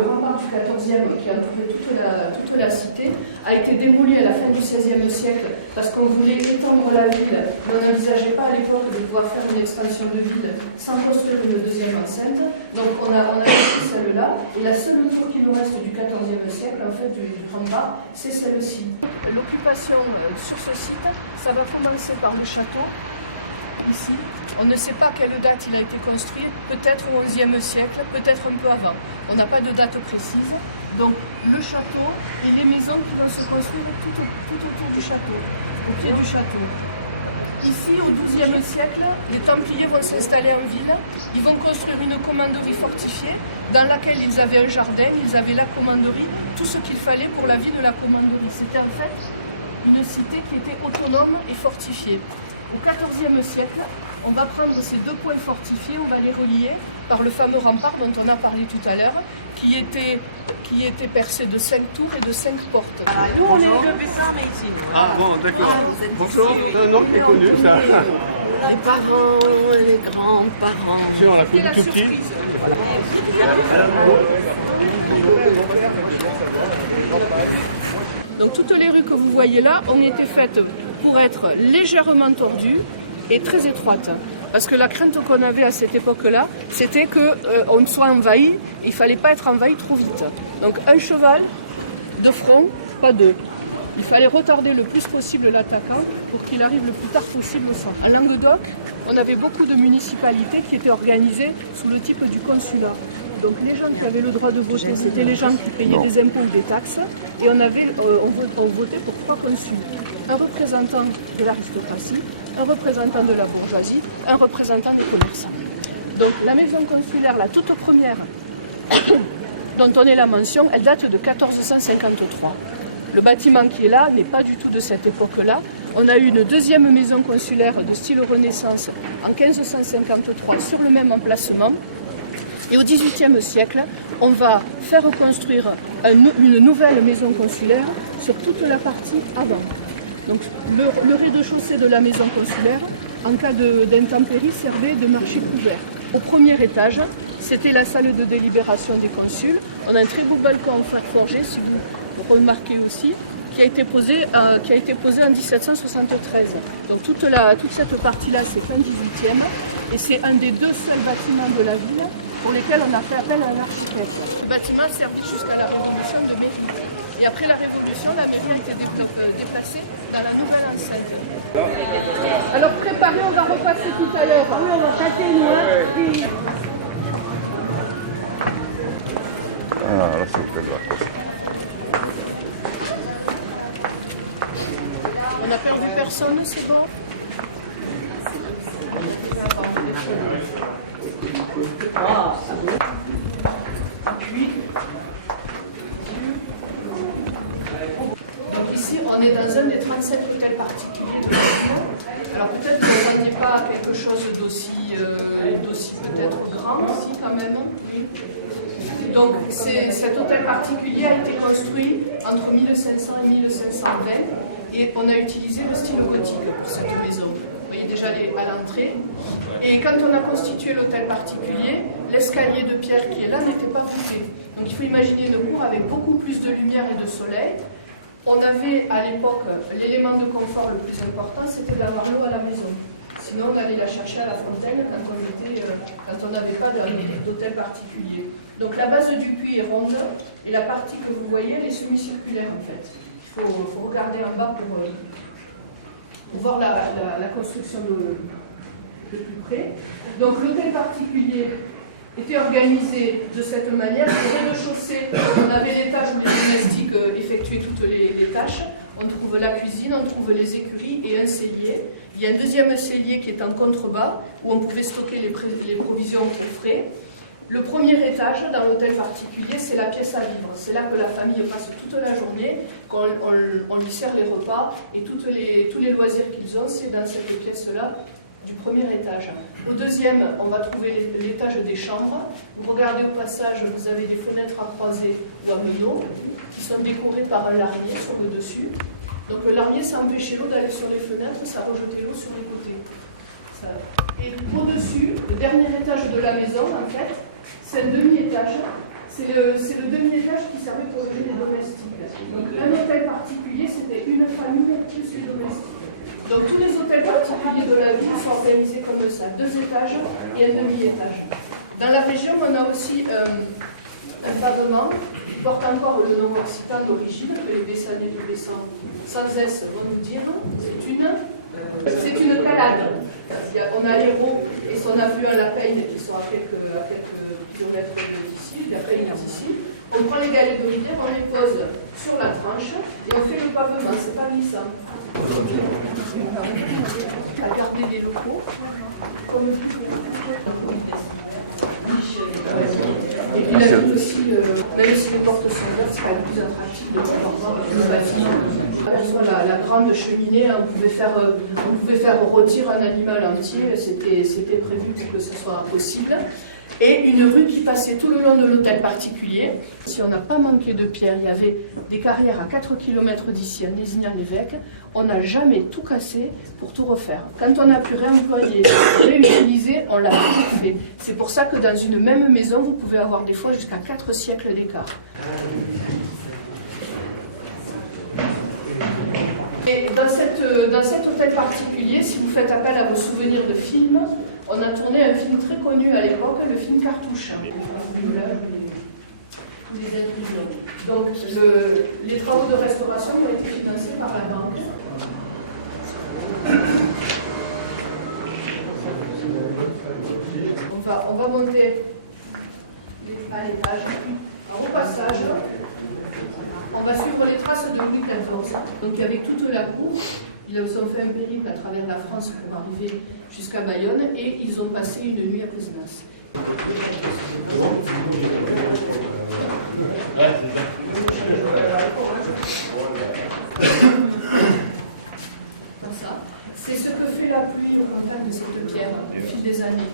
le rempart du XIVe qui entourait toute la cité a été démoli à la fin du XVIe siècle parce qu'on voulait étendre la ville, mais on n'envisageait pas à l'époque de pouvoir faire une extension de ville sans construire une deuxième enceinte. Donc on a construit celle-là, et la seule tour qui nous reste du XIVe siècle, en fait, du rempart, c'est celle-ci. L'occupation sur ce site, ça va commencer par le château. Ici, on ne sait pas quelle date il a été construit, peut-être au XIe siècle, peut-être un peu avant. On n'a pas de date précise. Donc le château et les maisons qui vont se construire tout autour du château, au pied du château. Ici, au XIIe siècle, les Templiers vont s'installer en ville. Ils vont construire une commanderie fortifiée dans laquelle ils avaient un jardin, ils avaient la commanderie, tout ce qu'il fallait pour la vie de la commanderie. C'était en fait une cité qui était autonome et fortifiée. Au XIVe siècle, on va prendre ces deux points fortifiés, on va les relier par le fameux rempart dont on a parlé tout à l'heure, qui était percé de 5 tours et de 5 portes. Nous, on est le Bessin Métis. Ah bon, d'accord. Bonjour, c'est un nom qui est connu, ça. Les parents, les grands-parents. Si, on l'a connu tout petit. Donc toutes les rues que vous voyez là ont été faites pour être légèrement tordues et très étroites. Parce que la crainte qu'on avait à cette époque-là, c'était qu'on soit envahi, il ne fallait pas être envahi trop vite. Donc un cheval de front, pas deux. Il fallait retarder le plus possible l'attaquant pour qu'il arrive le plus tard possible au centre. En Languedoc, on avait beaucoup de municipalités qui étaient organisées sous le type du consulat. Donc les gens qui avaient le droit de voter, c'était les gens qui payaient des impôts ou des taxes. Et on votait pour 3 consuls. Un représentant de l'aristocratie, un représentant de la bourgeoisie, un représentant des commerçants. Donc la maison consulaire, la toute première, dont on est la mention, elle date de 1453. Le bâtiment qui est là n'est pas du tout de cette époque-là. On a eu une deuxième maison consulaire de style Renaissance en 1553 sur le même emplacement. Et au XVIIIe siècle, on va faire construire une nouvelle maison consulaire sur toute la partie avant. Donc le rez-de-chaussée de la maison consulaire, en cas d'intempéries, servait de marché couvert. Au premier étage, c'était la salle de délibération des consuls. On a un très beau balcon en fer forgé, si vous remarquez aussi, qui a été posé en 1773. Donc toute cette partie-là, c'est fin 18e, et c'est un des 2 seuls bâtiments de la ville pour lesquels on a fait appel à un architecte. Le bâtiment servit jusqu'à la Révolution de mairie. Et après la Révolution, la mairie a été déplacée dans la nouvelle enceinte. Alors préparez, on va repasser tout à l'heure. Oui, on va passer loin. Ah, là c'est très bien. On n'a perdu personne, c'est bon? Donc ici, on est dans un des 37 hôtels particuliers de la. Alors peut-être que vous ne m'attendiez pas à quelque chose d'aussi peut-être grand ici quand même. Donc cet hôtel particulier a été construit entre 1500 et 1520 et on a utilisé le style gothique pour cette maison. Vous voyez déjà à l'entrée. Et quand on a constitué l'hôtel particulier, l'escalier de pierre qui est là n'était pas voûté. Donc il faut imaginer une cour avec beaucoup plus de lumière et de soleil. On avait à l'époque, l'élément de confort le plus important, c'était d'avoir l'eau à la maison. Sinon, on allait la chercher à la fontaine quand on n'avait pas d'hôtel particulier. Donc la base du puits est ronde et la partie que vous voyez, elle est semi-circulaire en fait. Il faut regarder en bas pour voir la construction de plus près. Donc l'hôtel particulier était organisé de cette manière. Au rez-de-chaussée, on avait l'étage où les domestiques effectuaient toutes les tâches. On trouve la cuisine, on trouve les écuries et un cellier. Il y a un deuxième cellier qui est en contrebas où on pouvait stocker les provisions au frais. Le premier étage dans l'hôtel particulier, c'est la pièce à vivre. C'est là que la famille passe toute la journée, qu'on lui sert les repas et tous les loisirs qu'ils ont, c'est dans cette pièce-là du premier étage. Au deuxième, on va trouver l'étage des chambres. Vous regardez au passage, vous avez des fenêtres à croisée ou à meneaux qui sont décorées par un larmier sur le dessus. Donc le larmier, ça empêchait l'eau d'aller sur les fenêtres, ça rejetait l'eau sur les côtés. Et au-dessus, le dernier étage de la maison, en fait, c'est un demi-étage. c'est le demi-étage qui servait pour loger les domestiques. Donc un hôtel particulier, c'était une famille plus les domestiques. Donc tous les hôtels particuliers de la ville sont organisés comme ça, 2 étages et un demi-étage. Dans la région, on a aussi un pavement qui porte encore le nom occitan d'origine, que les Bessanais de Bessan sans cesse vont nous dire. C'est une calade. On a l'Hérault et son affluent La Peigne qui sont à quelques kilomètres d'ici, La Peigne est ici. On prend les galets de rivière, on les pose sur la tranche et on fait le pavement, c'est pas glissant. À garder les locaux comme et puis la ville aussi, même si les portes sont ouvertes, c'est quand même plus attractif de pouvoir voir le bâtiment. Sur la grande cheminée, on pouvait faire rôtir un animal entier, c'était prévu pour que ce soit possible. Et une rue qui passait tout le long de l'hôtel particulier. Si on n'a pas manqué de pierres, il y avait des carrières à 4 km d'ici, à Nézignan-l'Évêque. On n'a jamais tout cassé pour tout refaire. Quand on a pu réemployer, réutiliser, on l'a toujours fait. C'est pour ça que dans une même maison, vous pouvez avoir des fois jusqu'à 4 siècles d'écart. Et dans cet hôtel particulier, si vous faites appel à vos souvenirs de films, on a tourné un film très connu à l'époque, le film Cartouche. Les intrusions. Donc les travaux de restauration ont été financés par la banque. On va monter à l'étage. Au passage, on va suivre les traces de Louis XIV. Donc il y avait toute la cour. Ils ont fait un périple à travers la France pour arriver jusqu'à Bayonne et ils ont passé une nuit à Pézenas. C'est ce que fait la pluie au contact de cette pierre au fil des années.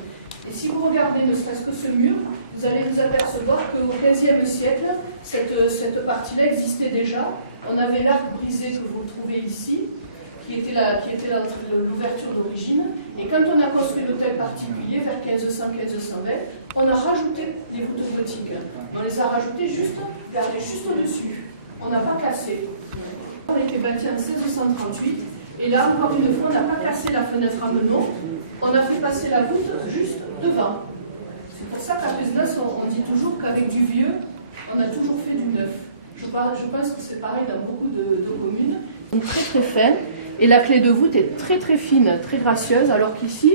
Et si vous regardez ne serait-ce que ce mur, vous allez vous apercevoir qu'au XVe siècle, cette partie-là existait déjà. On avait l'arc brisé que vous trouvez ici, qui était l'ouverture d'origine. Et quand on a construit l'hôtel particulier, vers 1500-1520, on a rajouté les voûtes gothiques. On les a rajoutées juste au-dessus. On n'a pas cassé. On a été bâti en 1638. Et là, encore une fois, on n'a pas cassé la fenêtre à meneaux. On a fait passer la voûte juste devant. C'est pour ça qu'à Pézenas, on dit toujours qu'avec du vieux, on a toujours fait du neuf. Je pense que c'est pareil dans beaucoup de communes. Donc très très fin. Et la clé de voûte est très très fine, très gracieuse, alors qu'ici,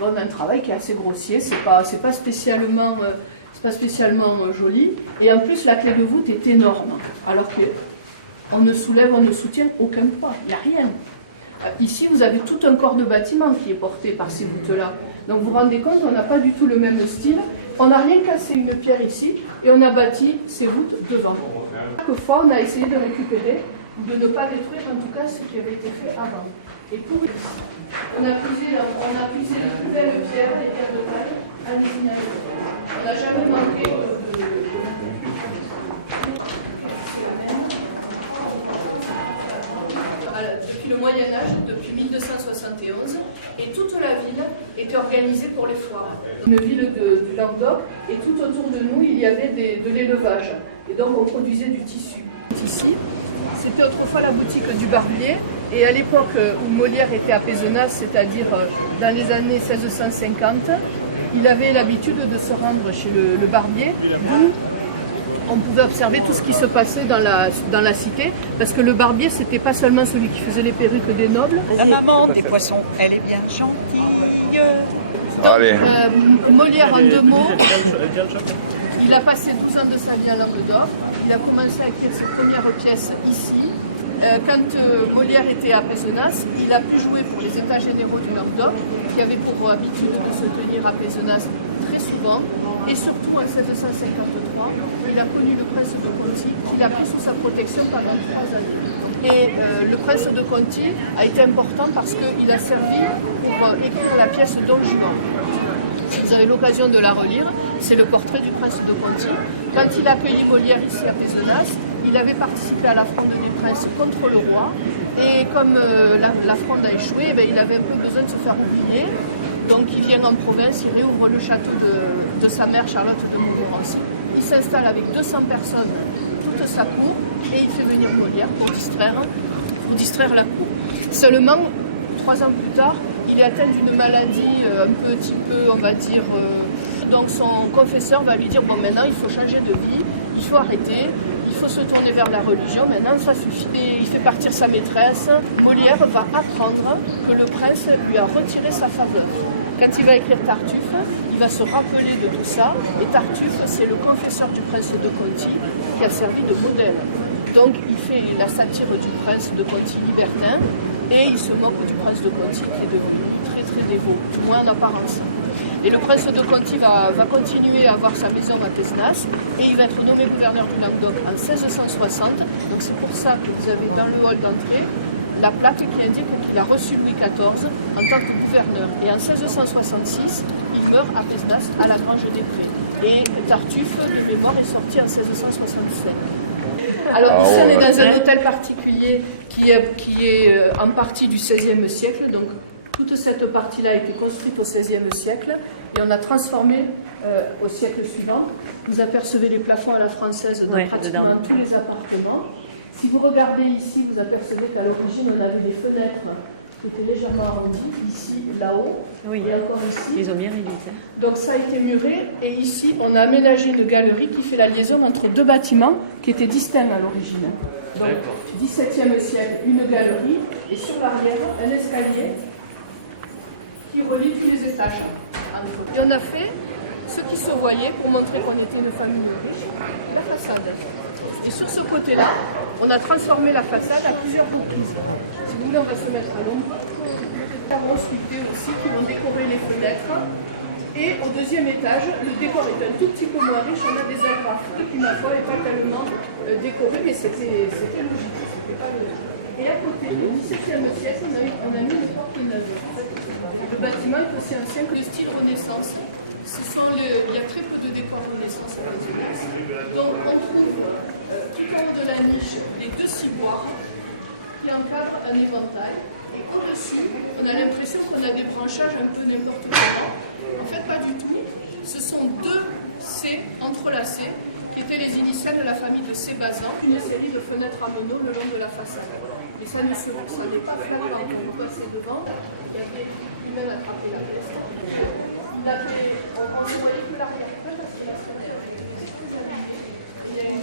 on a un travail qui est assez grossier, c'est pas spécialement joli. Et en plus, la clé de voûte est énorme, alors qu'on ne soulève, on ne soutient aucun poids, il n'y a rien. Ici, vous avez tout un corps de bâtiment qui est porté par ces voûtes-là. Donc vous vous rendez compte, on n'a pas du tout le même style. On n'a rien cassé une pierre ici, et on a bâti ces voûtes devant. Chaque fois, on a essayé de récupérer, ou de ne pas détruire en tout cas ce qui avait été fait avant. Et pour on a puisé les plus belles pierres, les pierres de taille, à Nézignan. On n'a jamais manqué depuis le Moyen-Âge, depuis 1271, et toute la ville était organisée pour les foires. Une ville du Languedoc, et tout autour de nous, il y avait de l'élevage. Et donc on produisait du tissu. Ici, c'était autrefois la boutique du barbier, et à l'époque où Molière était à Pézenas, c'est-à-dire dans les années 1650, il avait l'habitude de se rendre chez le barbier, d'où on pouvait observer tout ce qui se passait dans la cité, parce que le barbier, c'était pas seulement celui qui faisait les perruques des nobles. La maman des poissons, elle est bien gentille. Allez. Molière, en 2 mots, il a passé 12 ans de sa vie à Languedoc. Il a commencé à écrire ses premières pièces ici. Quand Molière était à Pézenas, il a pu jouer pour les États généraux du Languedoc, qui avaient pour habitude de se tenir à Pézenas très souvent. Et surtout en 1753, il a connu le prince de Conti, qu'il a pris sous sa protection pendant 3 années. Et le prince de Conti a été important parce qu'il a servi pour écrire la pièce Don Juan. Si vous avez l'occasion de la relire, c'est le portrait du prince de Conti. Quand il a accueilli Molière ici à Pézenas, il avait participé à la fronde des princes contre le roi. Et comme la fronde a échoué, il avait un peu besoin de se faire oublier. Donc il vient en province, il réouvre le château de sa mère Charlotte de Montmorency. s'installe avec 200 personnes, toute sa cour, et il fait venir Molière pour distraire la cour. Seulement, 3 ans plus tard, il est atteint d'une maladie un petit peu, on va dire... donc son confesseur va lui dire, bon maintenant il faut changer de vie, il faut arrêter, il faut se tourner vers la religion, maintenant ça suffit. Et il fait partir sa maîtresse. Molière va apprendre que le prince lui a retiré sa faveur. Quand il va écrire Tartuffe, il va se rappeler de tout ça, et Tartuffe, c'est le confesseur du prince de Conti qui a servi de modèle. Donc il fait la satire du prince de Conti libertin, et il se moque du prince de Conti qui est devenu très très dévot, du moins en apparence. Et le prince de Conti va continuer à avoir sa maison à Pézenas, et il va être nommé gouverneur du Languedoc en 1660. Donc c'est pour ça que vous avez dans le hall d'entrée la plaque qui indique qu'il a reçu Louis XIV en tant que gouverneur. Et en 1666, il meurt à Pézenas, à la Grange des Prés. Et Tartuffe, de mémoire, est sorti en 1665. Alors ici, on est dans un hôtel particulier qui est en partie du XVIe siècle. Donc toute cette partie-là a été construite au XVIe siècle et on a transformé au siècle suivant. Vous apercevez les plafonds à la française dans pratiquement tous les appartements. Si vous regardez ici, vous apercevez qu'à l'origine, on avait des fenêtres qui étaient légèrement arrondies, ici, là-haut, et encore ici. Ils ont bien réduit. Donc ça a été muré, et ici, on a aménagé une galerie qui fait la liaison entre 2 bâtiments qui étaient distincts à l'origine. Donc, 17e siècle, une galerie, et sur l'arrière, un escalier qui relie tous les étages. Et on a fait ce qui se voyait pour montrer qu'on était une famille riche, la façade. Et sur ce côté-là, on a transformé la façade à plusieurs reprises. Si vous voulez, on va se mettre à l'ombre. Des carreaux sculptés aussi qui vont décorer les fenêtres. Et au 2e étage, le décor est un tout petit peu moins riche. On a des agrafes qui, ma foi, n'est pas tellement décorées, mais c'était logique. C'était pas logique. Et à côté, au XVIIe siècle, on a mis des portes neuves. Le bâtiment est aussi ancien que le style Renaissance. Il y a très peu de décors Renaissance à Pézenas. Donc on trouve tout en haut de la niche les 2 ciboires qui encadrent un éventail. Et au-dessus, on a l'impression qu'on a des branchages un peu n'importe comment. En fait, pas du tout. Ce sont 2 C entrelacés qui étaient les initiales de la famille de Cébazan, une série de fenêtres à meneaux le long de la façade. Mais ça n'est pas flagrant. Quand vous passez devant, il y avait lui-même attrapé la peste. On ne voyait que l'arrière-plan parce que la fenêtre était très abîmée. Il y a une...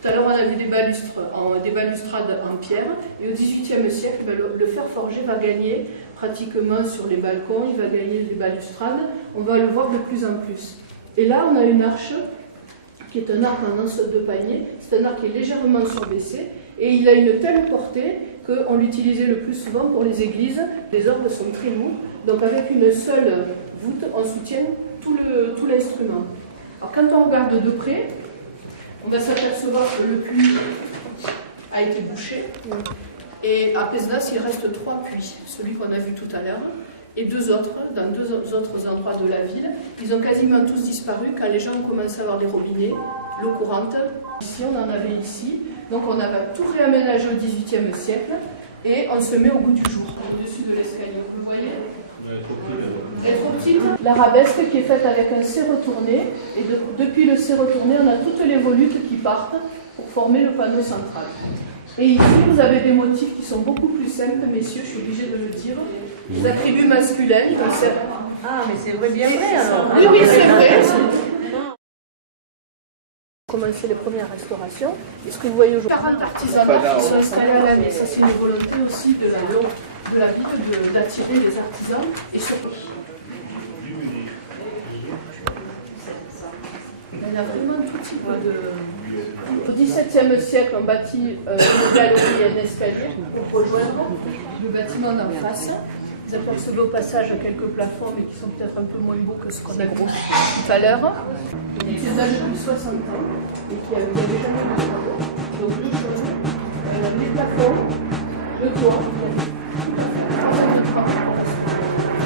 Tout à l'heure, on a vu des balustrades en pierre. Et au XVIIIe siècle, le fer forgé va gagner pratiquement sur les balcons. Il va gagner des balustrades. On va le voir de plus en plus. Et là, on a une arche qui est un arc en anse de panier. C'est un arc qui est légèrement surbaissé. Et il a une telle portée qu'on l'utilisait le plus souvent pour les églises. Les orgues sont très lourds, donc avec une seule voûte, on soutient tout l'instrument. Alors quand on regarde de près, on va s'apercevoir que le puits a été bouché. Et à Pézenas, il reste 3 puits, celui qu'on a vu tout à l'heure, et 2 autres, dans 2 autres endroits de la ville. Ils ont quasiment tous disparu quand les gens ont commencé à avoir des robinets, l'eau courante. Ici, on en avait ici. Donc on a tout réaménagé au XVIIIe siècle et on se met au goût du jour, au-dessus de l'escalier. Vous voyez ? Elle est trop petite. L'arabesque qui est faite avec un C retourné, et depuis le C retourné, on a toutes les volutes qui partent pour former le panneau central. Et ici, vous avez des motifs qui sont beaucoup plus simples, messieurs, je suis obligée de le dire. Des attributs masculins. Ah, mais c'est vrai, bien vrai alors. Oui, c'est vrai. Commencer les premières restaurations. Et ce que vous voyez aujourd'hui, 40 artisans qui sont installés à l'année. Ça, c'est une volonté aussi de la ville d'attirer les artisans. Et surtout, il y a vraiment tout type de... Au XVIIe siècle, on bâtit une galerie et un escalier pour rejoindre le bâtiment d'en face. Vous apercevez au passage quelques plafonds, mais qui sont peut-être un peu moins beaux que ce qu'on a vu tout à l'heure. Qui est âgé de 60 ans et qui n'avait jamais eu de travaux. Donc le jaune, les plafonds, le toit.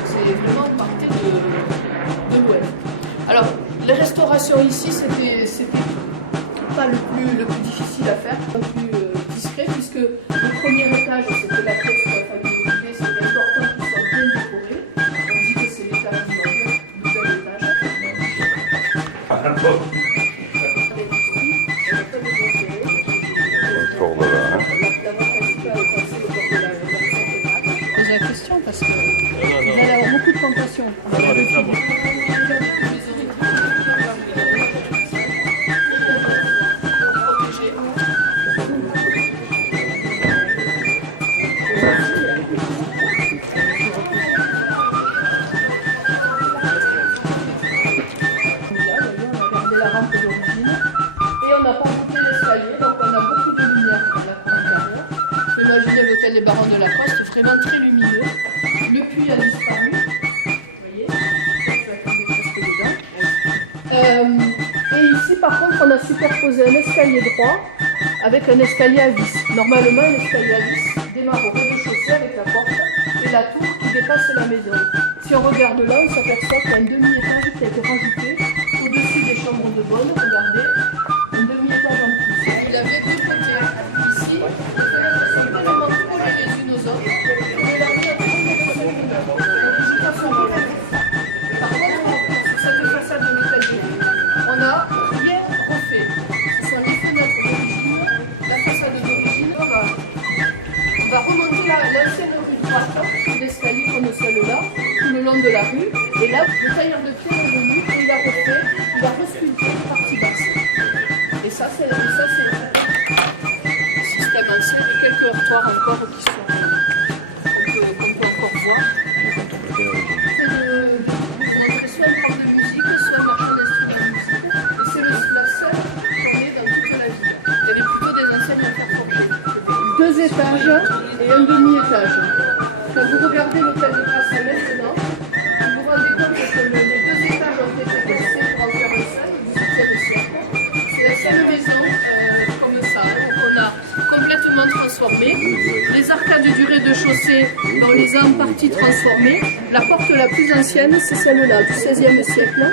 C'est vraiment parti de loin. Alors, les restaurations ici, c'était pas le plus difficile à faire, le plus discret, puisque le premier étage, c'était la pièce de la famille. C'était important qu'il soit bien décoré. fréquentation. La rampe d'origine et on n'a pas monté l'escalier, donc on a beaucoup de lumière dans l'intérieur. Imaginez l'hôtel des Barons de la Poste, vraiment très lumineux. Le puits a disparu, vous voyez, je vais attendre presque dedans. Et ici par contre on a superposé un escalier droit avec un escalier à vis. Normalement un escalier à vis démarre au rez-de-chaussée avec la porte et la tour qui dépasse la maison. Si on regarde là, on s'aperçoit qu'il y a un demi-étage qui a été rajouté au-dessus des chambres de bonne, regardez, un demi-étage en plus. Il avait deux côtés ici, complètement collés les unes aux autres. Et la rue a Par contre, sur cette façade de l'hôtel de ville, on n'a rien refait. Ce sont les fenêtres d'origine, la façade d'origine. On va remonter l'ancienne rue droite, l'escalier comme celle-là, tout le long de la rue. Et là, le tailleur de pierre est venu et il a refait, il a resculpté une partie basse. Et ça, c'est le système ancien et quelques heurtoirs encore qui sont qu'on peut encore voir. C'est soit une prof de musique, soit un marchand d'instruments de musique. Et c'est la seule qu'on ait dans toute la ville. Il y avait plutôt des enseignes à faire forger. 2 étages et un demi-étage. Quand vous regardez l'hôtel de Grasse maintenant, vous vous rendez compte que les 2 étages ont été cassés pour en faire un seul, du XVIIe siècle. C'est la seule maison comme ça, qu'on a complètement transformée. Les arcades du rez-de-chaussée, on les a en partie transformées. La porte la plus ancienne, c'est celle-là, du XVIe siècle,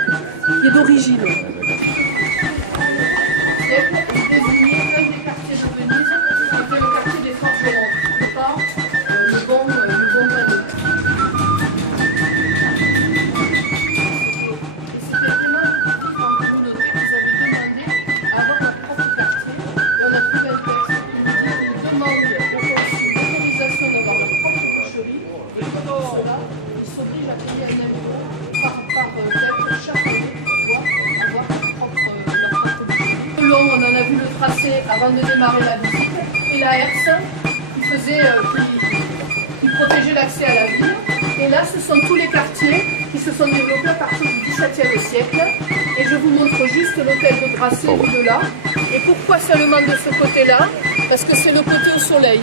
qui est d'origine. Désigné un des quartiers de Venise, qui était le quartier des forgerons, pas le bon panneau. On en a vu le tracé avant de démarrer la visite et la herse qui protégeait l'accès à la ville. Et là, ce sont tous les quartiers qui se sont développés à partir du XVIIe siècle. Et je vous montre juste l'hôtel de Grasset vu de là. Et pourquoi seulement de ce côté-là? Parce que c'est le côté au soleil.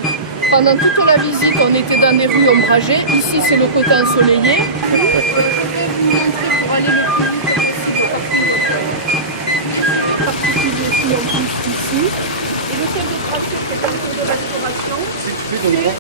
Pendant toute la visite, on était dans des rues ombragées. Ici, c'est le côté ensoleillé. Je vais vous montrer pour aller le plus vite particulier qui en plus ici. Et l'hôtel de Grasset, c'est un cours de restauration.